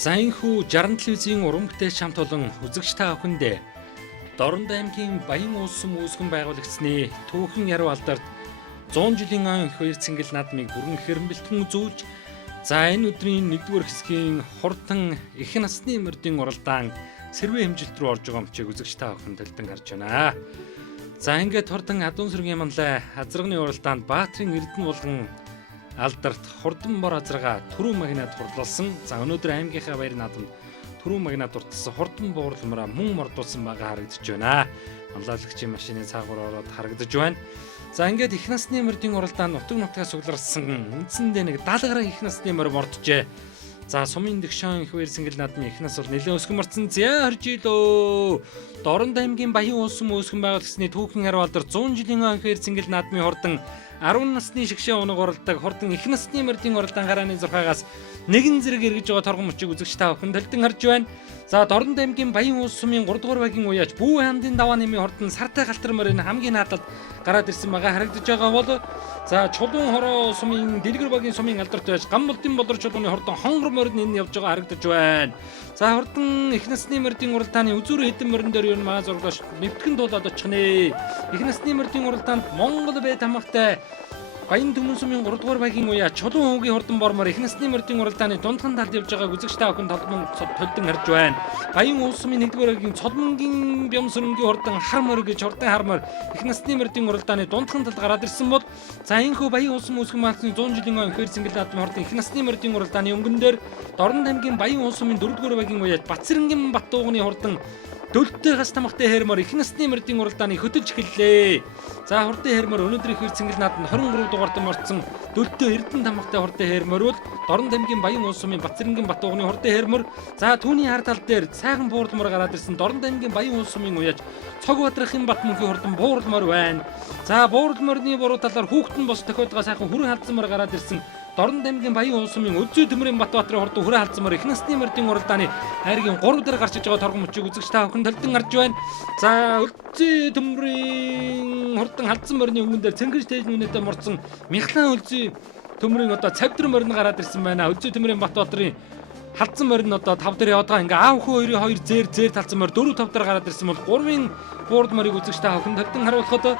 Заянхүү 60 телевизийн уран бүтээлч хамт олон үзэгч та бүхэндээ Дорнод аймгийн Баян улсын үүсгэн байгуулагчны түүхэн яруу алдарт 100 жилийн ан их хоёр цэнгэл наадмыг бүрэн хэрэмбэлтэн үзүүлж энэ өдрийн 1-р хэсгийн хурдан их насны мөрдийн уралдаан сэрвээ хэмжилт рүү орж байгаа мчийг үзэгч та бүхэнд төлдөн гарч байна. Ингээд хурдан Адуун сүргийн манлай азрагны уралдаанд Баатрин Эрдэнэ булган алдарт хурдан бор азрага түрүү магнад хурлалсан. Өнөөдөр аймгийнхаа баяр наадамд түрүү магнад дурталсан хурдан буурламраа мөн мордуулсан байгаа харагдаж байна. Манлайлагчийн машины цаагуур ороод харагдаж байна. Ингээд их насны мордын уралдаанд нутаг нутгаас сугларсан үндсэндээ нэг 70 гаруй их насны морь морджээ. Сумын дэгшэн их баяр цэнгэл наадмын их нас бол нэлээд өсгөн марцсан. Харж илөө. Дорнод аймгийн Баян улсын үүсгэн байгуулагчны түүхэн яруу алдарт 100 жилийн ан их баяр цэнгэл наадмын хурдан 10 насны шигшээ унаг оролдог хурдан их насны мордын уралдаан гарааны 6-аас нэгэн зэрэг эргэж байгаа торгон мөчийг үзэгч та бүхэн төлдөн харж байна. Дорнод аймгийн Баян улс сумын 3 дугаар багийн уяач Бүү хамдын даваа нэмийн хурдан сартай галтар морины хамгийн наадалд гараад ирсэн байгаа харагдаж байгаа бол Чулуун хороо сумын дэлгэр багийн сумын алдарт байж гам болдын болор чулууны хурдан хонгор морин энэ явж байгаа харагдаж байна. Хурдан их насны мордын уралдааны үзүүрийн хэдэн морин дээр юу маа зурглаж нэвтгэн дуулаад очихнэ. Их насны мордын уралдаанд Монгол байд хамгатай Баян Түмэн сумын 3 дугаар багийн уяа Чулуун хуугийн хурдан бормоор их насны мордын уралдааны дундхан талд явж байгааг үзэгч та бүхэн төлдөн харж байна. Баян улс сумын 1-р багийн Цолмонгийн Бямсрынгийн хурдан хар морь гэж хурдан хар морь их насны мордын уралдааны дундхан талд гараад ирсэн бол энэхүү Баян улсын үүсгэн байгуулагчны 100 жилийн ан ихэр цэнгэл наадмын хурдан их насны мордын уралдааны өнгөн дээр Дорнод аймгийн Баян улс сумын 4-р багийн уяа Бацрэнгийн Баттуугны хурдан Дөлтөө хас тамхтай хэрмөр их насны мордын уралдааны хөтөлж эхэллээ. Хурдан хэрмөр өнөөдөр их цэнгэл наадманд 23 дугаарт морцсон Дөлтөө Эрдэнэ тамхтай хурдан хэрмөр бол Дорнод аймгийн Баян улс сумын Бацрэнгийн Баттуугны хурдан хэрмөр түүний хар тал дээр сайхан буурлмор гараад ирсэн Дорнод аймгийн Баян улс сумын уяаж Цог Бадрахын Батмөнхийн хурдан буурлмор байна. Буурлморны буруу талаар хүүхдэн бос тохиодгоо сайхан хүрэн халдсанмор гараад ирсэн Дорнод аймгийн Баян улс сумын Өлзий төмрийн Батбаатарын хурдан хүрэн халдсанмор их насны мордын уралдааны хайргийн 3 дээр гарч иж байгаа торгон мөчийг үзэгч та бүхэн төлдөн гарч байна. Өлзий төмрийн хурдан халдсан морины өнгөн дээр цэнгэж тээж нүнэтэй морцсон Мяхлан Өлзий төмрийн цавдар морин гараад ирсэн байна. Өлзий төмрийн Батбаатарын халдсан морин 5 дээр яваад байгаа. Аав хүү хоёрын 2 зээр талцсан морь 4-5 дээр гараад ирсэн бол 3-ын буурд морийг үзэгч та бүхэн төлдөн харуулхад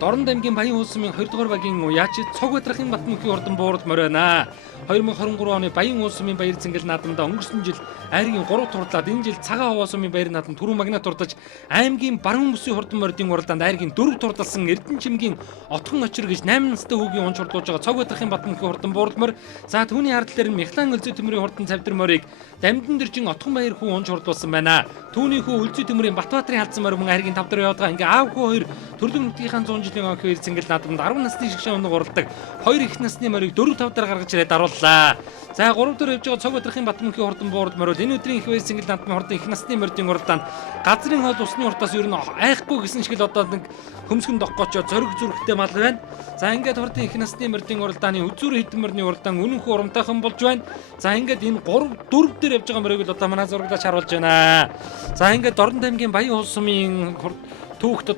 Дорнод аймгийн Баян улс сумын 2 дугаар багийн уяач Цог Бадрахын Батмөнхийн хурдан буурлд морь байна. 2023 оны Баян улс сумын баяр цэнгэл наадамда өнгөрсөн жил айргийн 3 турлаад энэ жил Цагаан Ховоо сумын баяр наадам түрүү магнат турдаж аймгийн Баруун бүсийн хурдан мордын уралдаанд айргийн 4 турдалсан Эрдэнэ чимгийн Отхон очир гэж 8 настай хүүгийн унч хурдуулж байгаа Цог Бадрахын Батмөнхийн хурдан буурлд морь. Түүний хардтал дээр нь Мяхлан Өлзий төмрийн хурдан цавдар морийг Дамдан дэржин Отхон баяр хүү унч хурдуулсан байна. Түүний хүү Өлзий төмрийн Батбаатарын халдсан морь мөн айргийн 5 дээр яваад байгаа. Аав хүү хоёр төрөлх нутгийнхаа 100 жилийн ан хоёр цэнгэл наадамд 10 насны шигшээ унаг уралдаг 2 их насны морийг 4-5 дээр гаргаж ирээд арууллаа. 3 дээр явж байгаа Цог Бадрахын Батмөнхийн хурдан буурлд морь энэ өдрийн их баяр цэнгэл наадмын хурдан их насны мордын уралдаанд газрын хоол усны уртаас ер нь айхгүй гэсэн шиг л нэг хөмсгөн доггоочоо зориг зүрхтэй мал байна. Ингээд хурдан их насны мордын уралдааны үзүүр хэдэн морины уралдаан үнэнхүү урамтайхан болж байна. Ингээд энэ 3-4 дээр явж байгаа морийг л манай зурглаж харуулж байна. Ингээд Дорнод аймгийн Баян улс сумын түүхт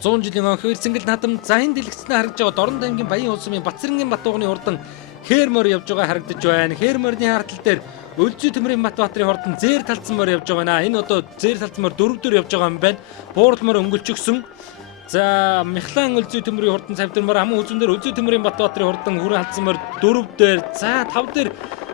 100 жилийн ан хоёр цэнгэл наадамд энэ дэлгэцнээ харагдж байгаа Дорнод аймгийн Баян улс сумын Бацрэнгийн Баттуугны хурдан хэрмөр явж байгаа харагдаж байна. Хэрмөрний хартал дээр Өлзий төмрийн Батбаатарын хурдан зээр талцсан морь явж байгаа байна. Энэ зээр талцсан морь 4 дээр явж байгаа юм байна. Буурлд морь өнгөлчгсөн. Мяхлан Өлзий төмрийн хурдан цавдар морь аман үзэн дээр Өлзий төмрийн Батбаатарын хурдан хүрэн халдсан морь 4 дээр 5 дээр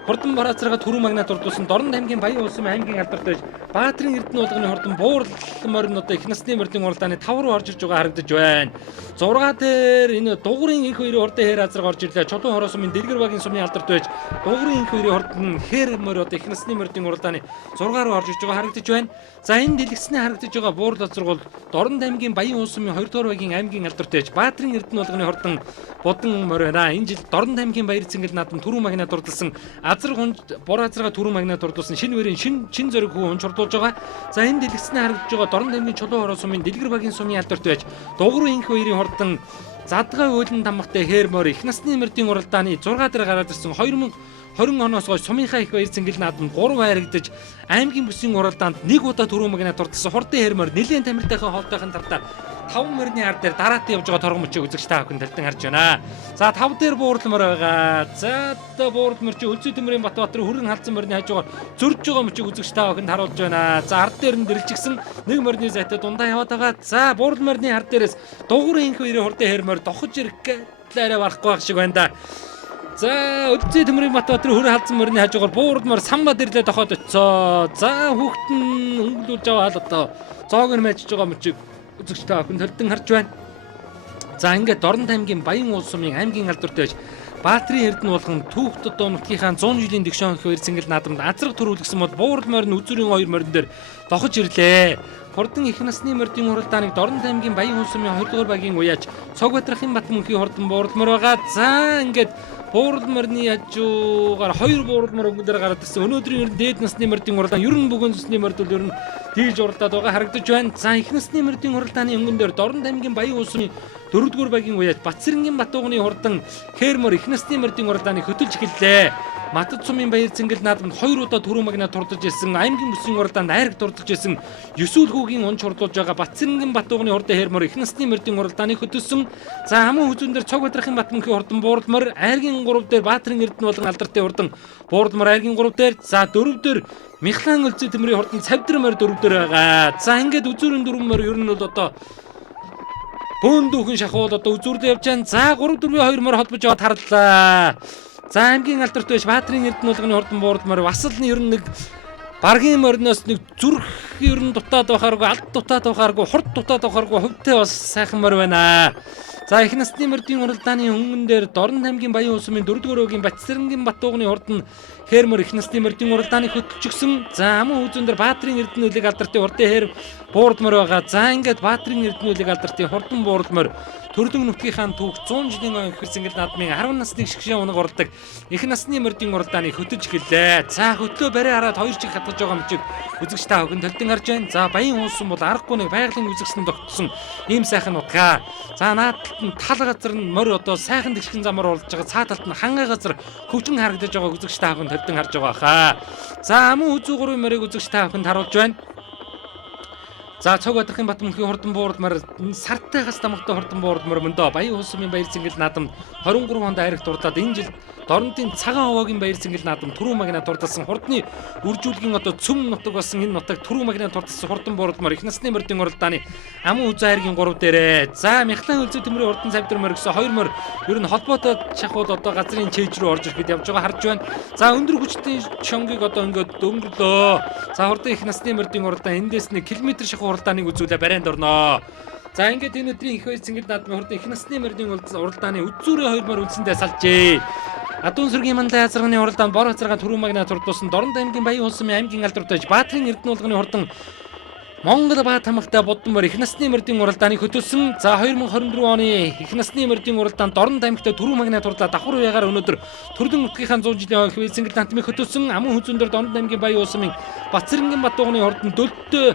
хурдан бараацрага түрүү магнат урдуулсан Дорнод аймгийн Баян улс сумын аймгийн алдарт байж Баатрин Эрдэнэ булганы хурдан буурлал морин их насны мордын уралдааны 5 руу орж ирж байгаа харагдаж байна. 6 дээр энэ дугуурын их хоёрын хурдан хээр азраг орж ирлээ. Чулуун хороо сумын дэлгэр багийн сумын алдарт байж дугуурын их хоёрын хурдан хээр морь их насны мордын уралдааны 6 руу орж ирж байгаа харагдаж байна. Энэ дэлгэцнээ харагдаж байгаа буурлал азраг бол Дорнод аймгийн Баян улс сумын 2 дугаар багийн аймгийн алдарт байж Баатрин Эрдэнэ булганы хурдан будан морь байна. Энэ жил Дорнод аймгийн баяр цэнгэл наадам түрүү магнат урдалсан азраг бор азрага түрүү магнат урдуулсан шинэ өрийн шин зориг хүү унч хурдуулж байгаа. Энэ дэлгэцнээ харагдж байгаа Дорнод аймгийн Чулуун хороо сумын дэлгэр багийн сумын алдарт байж дугуурын инх хоёрын хурдан задгай өөлн тамхтай хээр морь их насны мордын уралдааны 6 дээр гараад ирсэн 2020 оноос хойш сумынхаа их баяр цэнгэл наадамд 3 хайрагдаж аймгийн бүсийн уралдаанд 1 удаа түрүү магнат урдалсан хурдан хээр морь нэлээд тамиртайхан хоолтойхон тавтаа 5 морины ар дээр дараатан явж байгаа торгон мөчийг үзэгч та бүхэн талдан харж байна. За 5 дээр буурлмаар байгаа. За одоо буурлмар чи Өлзий төмрийн Батбаатар хүрэн халдсан морины хажуугаар зөрж байгаа мөчийг үзэгч та бүхэнд харуулж байна. За ард дээр нь дэрэлжигсэн нэг морины зайтай дундаа яваад байгаа. За буурлмарны ард дээрээс дугуурын инх хоёрын хурдан хэрмээр дохож ирэх гэлээрээ барахгүй байх шиг байна да. За Өлзий төмрийн Батбаатар хүрэн халдсан морины хажуугаар буурлмар самбад ирлээ дохоод очоо. За хүүхэд нь өнгөлүүлж аваад одоо зоог нь мэжж байгаа мөчийг үзэгч та бүхэн талдан харж байна. За ингээд Дорнод аймгийн Баян улс сумын аймгийн алдартай Баатрин Эрдэнэ болгон түүхт одоо нутгийнхаа 100 жилийн дэгшин хоёр цэнгэл наадамд азраг төрүүлсэн бол буурал морин үзүүрийн хоёр морин дээр дохож ирлээ. Хурдан их насны мордын уралдааныг Дорнод аймгийн Баян улс сумын 2 дугаар багийн уяаж Цогбатрахын Батмөнхийн хурдан буурал мор байгаа. За ингээд буурал морины хажуугаар 2 буурал мор өнгөн дээр гараад ирсэн. Өнөөдрийн дээд насны мордын уралдаан ер нь бүгэн зүсний морд бол ер нь дийлж уралдаад байгаа харагдаж байна. За их насны мордын уралдааны өнгөн дээр Дорнод аймгийн Баян улс сумын 4 дугаар багийн уяаж Батцэрэнгийн Батуугны хурдан Хээрмөр их насны мордын уралдааныг хөтөлж эхэллээ. Матад сумын баяр цэнгэл наадамд 2 удаа түрүү магнаа турдаж ирсэн, аймгийн бүсгийн уралдаанд айраг турдаж ирсэн, Ёсүүл хүүгийн унж хурлуулж байгаа Батцэрэнгийн Батуугны хурдан Хээрмөр их насны мордын уралдааныг хөтөлсөн. За хамын хүзүүн дээр Цогбатрахын Батмөнхийн хурдан буурлмар, айргийн 3 дээр Баатрин Эрдэнэ болгон алдартай хурдан буурлмар айргийн 3 дээр, за 4 дээр Михлан Өлзий төмрийн хурдан Цавдар морь 4 дээр байгаа. За ингээд үзүүрийн 4 морь ер нь бол одоо бөөндүүхэн шахуул одоо үзүүрдээ явж байна. За 3-4-2 морь холбож яваад харлаа. За аймгийн алдартай Баатрин Эрдэнэ болгоны хурдан буурлмар бас л ер нь нэг баргийн мориноос нэг зүрх ер нь дутаад байхааргүй, алд дутаад байхааргүй, хурд дутаад байхааргүй хөвтэй бас сайхан морь байна. За их насны мордын уралдааны өнгөн дээр Дорнод аймгийн Баян улс сумын 4 дугаар өгийн Батцэрэнгийн Батуугны хурдан Хээрмөр их насны мордын уралдааныг хөтөлчихсөн. За амын үзүүн дээр Баатрин Эрдэнэ үлийг алдартай хурдан Хээр буурлмар байгаа. За ингээд Баатрин Эрдэнэ үлийг алдартай хурдан буурлмар төрөлн нутгийнхаа түүх 100 жилийн ихэр цэнгэл наадмын 10 насны гişгшээ унаг уралдаг их насны мордын уралдааныг хөтөлж эхэллээ. За хөтлөө барай хараад 2 чиг хатгаж байгаа мөчийг үзэгч та бүхэн талдан харж байна. За Баян улс сум бол аргагүй нэг байгалийн үзэгсэн тогтсон ийм сайхан нутгаа. За наадталд нь тал газар нь морь одоо сайхан гიშгэн замаар уралж байгаа, цаа талд нь хангай газар хөвчөн харагдаж байгааг үзэгч та бүхэн талдан харж байгаа хаа. За амын үзүү 3 морийг үзэгч та бүхэнд харуулж байна. За Цогбатрахын Батмөнхийн хурдан буурлмар сартайгаас тамгатай хурдан буурлмар мөндөө Баян улс сумын баяр цэнгэл наадамд 23 онд айраг дурлаад энэ жил Дорнодын цагаан овоогийн баяр цэнгэл наадамд түрүү магнаа турдсан хурдны үржүүлгийн одоо цөм нутаг болсон энэ нутаг түрүү магнаа турдсан хурдан буурлмар их насны мордын уралдааны амын үзэн айргийн 3 дээрээ. За Михлан Өлзий төмрийн хурдан Цавдар морь гэсэн 2 морь ер нь холбоотой шахуул одоо газрын чэйж рүү орж ирэхэд явж байгаа харж байна. За өндөр хүчтэй шонгийг одоо ингээд өнгөрлөө. За хурдан их насны мордын уралдаан эндээс 1 км шахуу уралдааныг үзүүлээ барайнд орноо. За ингээд энэ өдрийн их баяр цэнгэл наадмын хурдан их насны мордын уралдааны үзүүрийн 2 морь үндсэндээ салжээ. Адуун сүргийн мандаа язрагны уралдаанд бор хацаргаа түрүү магнаа турдуулсан Дорнод аймгийн Баян улс сумын аймгийн алдартай Баатрин Эрдэнэ болгоны хурдан Монгол Баат хамгаалтай Будан морь их насны мордын уралдааныг хөтөлсөн. За 2024 оны их насны мордын уралдаанд Дорнод аймагтай түрүү магнаа турлаа давхар уяагаар өнөөдөр төрөлн нутгийнхаа 100 жилийн их баяр цэнгэл наадмыг хөтөлсөн. Амын хүзүүн дээр Дорнод аймгийн Баян улс сумын Батцэрэнгийн Батуугны хурдан дөлтөө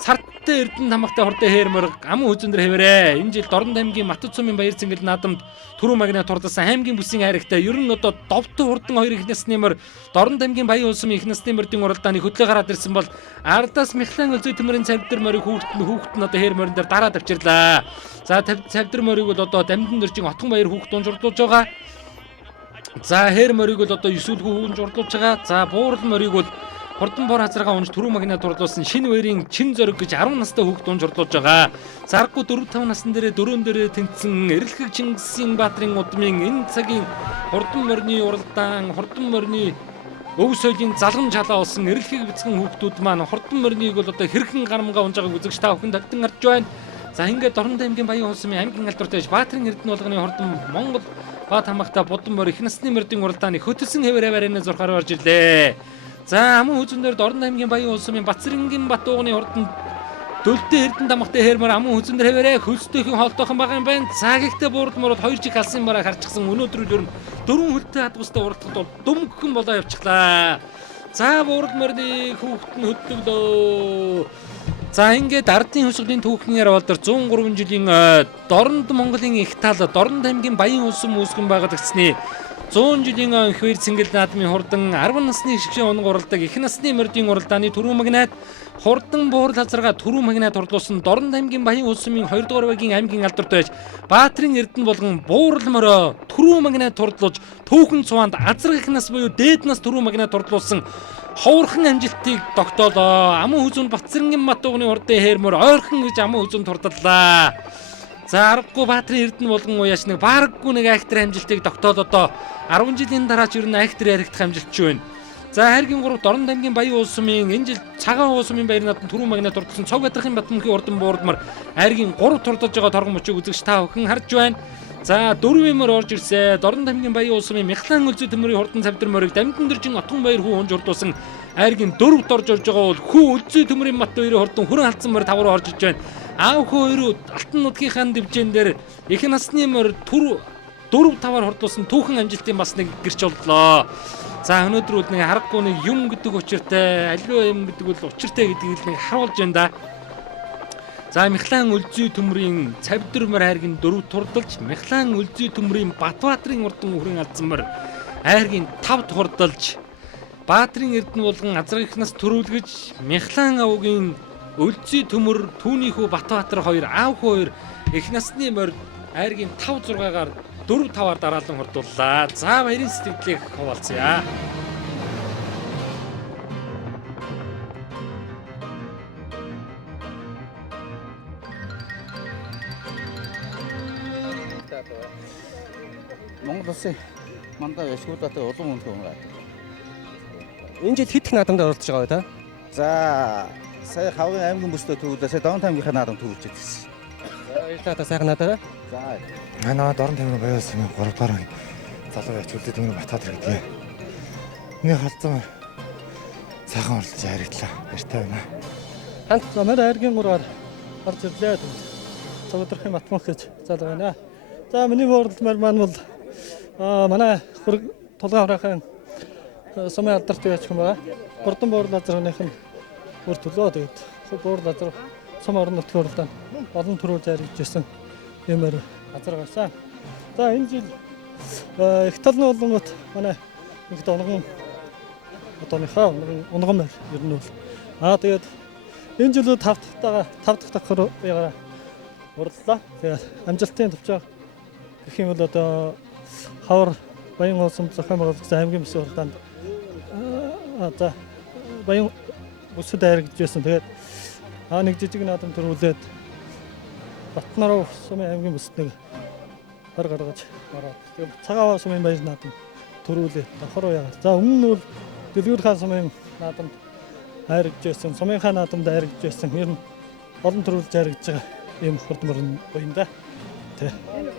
сарттай Эрдэнэ хамгаалтай хурдан Хээрмөр амын хүзүүн дээр хэвээрээ. Энэ жил Дорнод аймгийн Матад сумын баяр цэнгэл наадамд түрүү магнаа турдсан аймгийн бүсийн хайрагтай ер нь одоо довтой хурдан 2 их насны морь Дорнод аймгийн Баян улс сумын их насны мордын уралдааны хөтлөө гараад ирсэн бол ардаас Михлан Өлзий төмрийн Цавдар морийг хүүхэд нь одоо Хээр морин дээр дараад авчирлаа. За Цавдар морийг бол одоо Дамдын дөржин Отгон баяр хүүхэд унжурлуулж байгаа. За Хээр морийг бол одоо Ёсүүл хүүхэн журлуулж байгаа. За Буурал морийг бол хурдан бор хазаргаа унж түрүү магнаа дурлуулсан шинэ баярын чин зориг гэж 10 настай хүүхэд унж урлуулж байгаа. Зарггүй 4-5 насны дөрөөн дээрээ тэнцсэн эрэлхэг Чингисийн Баатрин удмын энэ цагийн хурдан морины уралдаан, хурдан морины өв соёлын залгам чалаа болсон эрэлхэг бяцхан хүүхдүүд маань хурдан мориныг бол одоо хэрхэн гарамгаа унж байгааг үзэгч та бүхэн талдан харж байна. За ингээд Дорнод аймгийн Баян улс сумын аймгийн алдартай Баатрин Эрдэнэ болгоны хурдан Монгол Баат хамгаалтай Будан морь их насны мордын уралдааны хөтөлсөн хэвээр барайнаа зурхаар орж ирлээ. За амын хүзүүн дээр Дорнод аймгийн Баян улс сумын Батцэрэнгийн Батуугны хурдан дөлтөө Эрдэнэ дамгатай Хээрмөр амын хүзүүн дээр хэвээрээ хөлсдөөхийн холтойхон байгаа юм байна. За гэхдээ буурлмаар 2 чиг халсан бараа харчихсан өнөөдөр ер нь 4 хөлтэй хадгуустай уралдахад бол дүмгхэн болоо явчихлаа. За буурлмаарны хүүхэд нь хөдлөлөө. За ингээд ардын хөсгөлийн түүхийн ярвалдар 103 жилийн Дорнод Монголын их тал Дорнод аймгийн Баян улс сум үүсгэн байгуулагдсны 100 жилийн их баяр цэнгэл наадмын хурдан 10 насны шигшээ унаг уралдаг их насны мордын уралдааны түрүү магнат хурдан буурал хазарга түрүү магнат хурлуулсан Дорнод аймгийн Баян улс сумын 2 дугаар байгийн аймгийн алдарт байж Баатрин Эрдэнэ болгон буурал мороо түрүү магнат хурлуулж түүхэн цуванд азраг их нас буюу дээд нас түрүү магнат хурлуулсан ховорхон амжилтыг тогтоолоо. Аман хүзүүн Батцэрэнгийн матуугны хурдан хээрмөр ойрхон гэж аман хүзүүнд хурдлаа. За аргагүй Баатрин Эрдэнэ болгон уяаш нэг баараггүй нэг актер амжилтыг тогтоолоо. 10 жилийн дараа ч ер нь актер яригдах амжилтч байна. За хайргийн 3 Дорнод аймгийн Баян улс сумын энэ жил цагаан уус сумын баяр наадам түрүү магнат турдсан цог ядрахын Батмөнхийн урдан буурдмар хайргийн 3 турдаж байгаа торгон мөчийг үзэгч та бүхэн харж байна. За 4-ээр орж ирсэ. Дорнод аймгийн Баян улс сумын Мяхлан өлзөө төмөрийн хурдан цавдар морийг Дамжин дэржин Отгон баяр хүү унж урдуулсан хайргийн 4-т орж байгаа бол хүү өлзөө төмөрийн мат хоёрын хурдан хүрэн халдсан морь 5 руу орж иж байна. Аав хүү хоёроо алтан нутгийнхаа дивжэн дээр их насны морь 4-5-аар хурдуулсан түүхэн амжилтын бас нэг гэрч боллоо. За өнөөдөр үл нэг харахгүй нэг юм гэдэг учиртай, аливаа юм гэдэг бол учиртай гэдгийг л нэг харуулж байна да. За Мяхлан өлзөө төмрийн цавдар морь хайргийн 4 турдалж, Мяхлан өлзөө төмрийн Батбаатрын урдан хүрэн алдсан морь хайргийн 5 турдалж, Баатрин Эрдэнэ болгон азраг их нас төрүүлгэж, Мяхлан авгийн өлзөө төмөр түүнийхүү Батбаатар 2 аав 2 их насны морь хайргийн 5-6-аар 4-5-аар дараалан хурдууллаа. За баярын сэтгэлдлийг хуваалцъя. Монгол улсын мандаа эсгүүдэд улам үнэтэй байна. Энэ жил хэд их наадамд оролцож байгаа вэ та? За сая хавгийн аймгийн бүстэй төвлөөс Дорнод аймгийнхаа наадам төвлөж ирсэн. За баярлалаа та сайхан наадаараа. За манай Дорнод аймгийн Баян улс сумын 3 дугаар залуу яч үлдээ төмөр Батбаатар гэдэг. Нэг халдсан сайхан оролцож харигдлаа. Баяртай байна. Танд манай хайргийн 3-аар орж ирлээ. Цогцорхын Батмөнх гэж залуу байна. За миний буурал маань бол манай хөрөг тулгаан аврахын сумын алдарт яач юм байна. Хурдан буурал азрагных нь бүр төлөө тэгээд буурал азраг сум орон нутгийн уралдаанд олон төрөөр зарж ирсэн юмэр азраг байсан. За энэ жил их талны улмууд манай их донгон одооныхаа унган мөр ер нь бол тэгээд энэ жил 5 дахь давхар ягаа урлаа. Тэгээд амжилтын төвчөө гэх юм бол одоо хавар Баян улс сум зохион байгуулагч аймгийн бүсийн уралдаанд за Баян бүсэд хайргаж байсан. Тэгээд нэг жижиг наадам төрүүлээд Батнаруу сумын аймгийн бүсэд нэг хар гаргаж ороод тэгээд цагаан сумын баяр наадам төрүүлээд давхар яа. За өмнө нь бол Дэлгүүр хаан сумын наадамд хайргаж байсан, сумынхаа наадамд хайргаж байсан. Ер нь олон төрүүлж хайргаж байгаа ийм хурдмөр буян да. Тэ.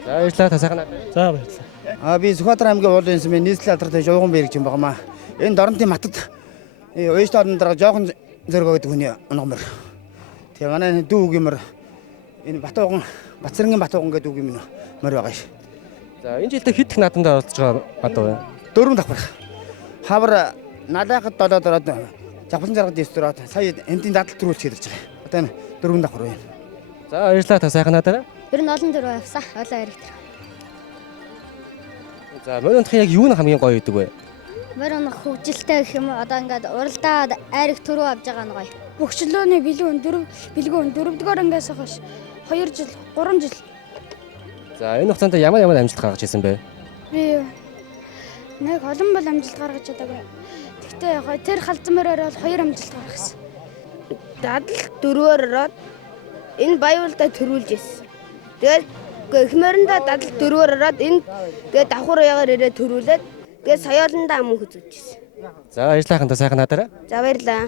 за баярлалаа та сайхан наадам. За баярлалаа. би Сүхбаатар аймгийн уулын сумын нийслэлийн алдарт явган баяр гэж юм багмаа. Энэ Дорнодын матад өөш доорн дараа жоохон зөргөө гэдэг хүний унгамэр. Тэгээ манай дүү үгэмэр энэ Батууган Батцэрэнгийн Батууган гэдэг үг юм морь байгаа ш. За энэ жилдээ хэд их наадамд оролцож байгаа одоо вэ? 4 давхар. Хавар надахад 7 дөрөд Жавхан заргад 9 дөрөд сая эндийн дадлт төрүүлж хэлж байгаа. Одоо энэ 4 давхар байна. За баярлалаа та сайхан наадаараа. Ер нь олон төрөө явсан. Олон харигдэр. За мөрөндх яг юу нь хамгийн гоё гэдэг вэ? Мөр өнөх хөгжилтэй гэх юм одоо ингээд уралдаад айраг төрөө авж байгаа нь гоё. Бөхчлөөний бэлгүүн 4-р ангиас хойш 2 жил 3 жил За энэ хугацаанд ямар амжилт гаргаж ирсэн бэ? би нэг олон бол амжилт гаргаж чадаагүй. Гэхдээ тэр халдмараар бол 2 амжилт гаргасан. Дадал 4-оор ороод энэ баяуулдаа төрүүлж ирсэн. Тэгээд их мориндоо дадал 4-оор ороод энэ тэгээд давхар ягаар ирээ төрүүлээд тэгээд соёолондоо аман хүзэж ирсэн. За баярлалаа та сайхан наадаараа. За баярлаа.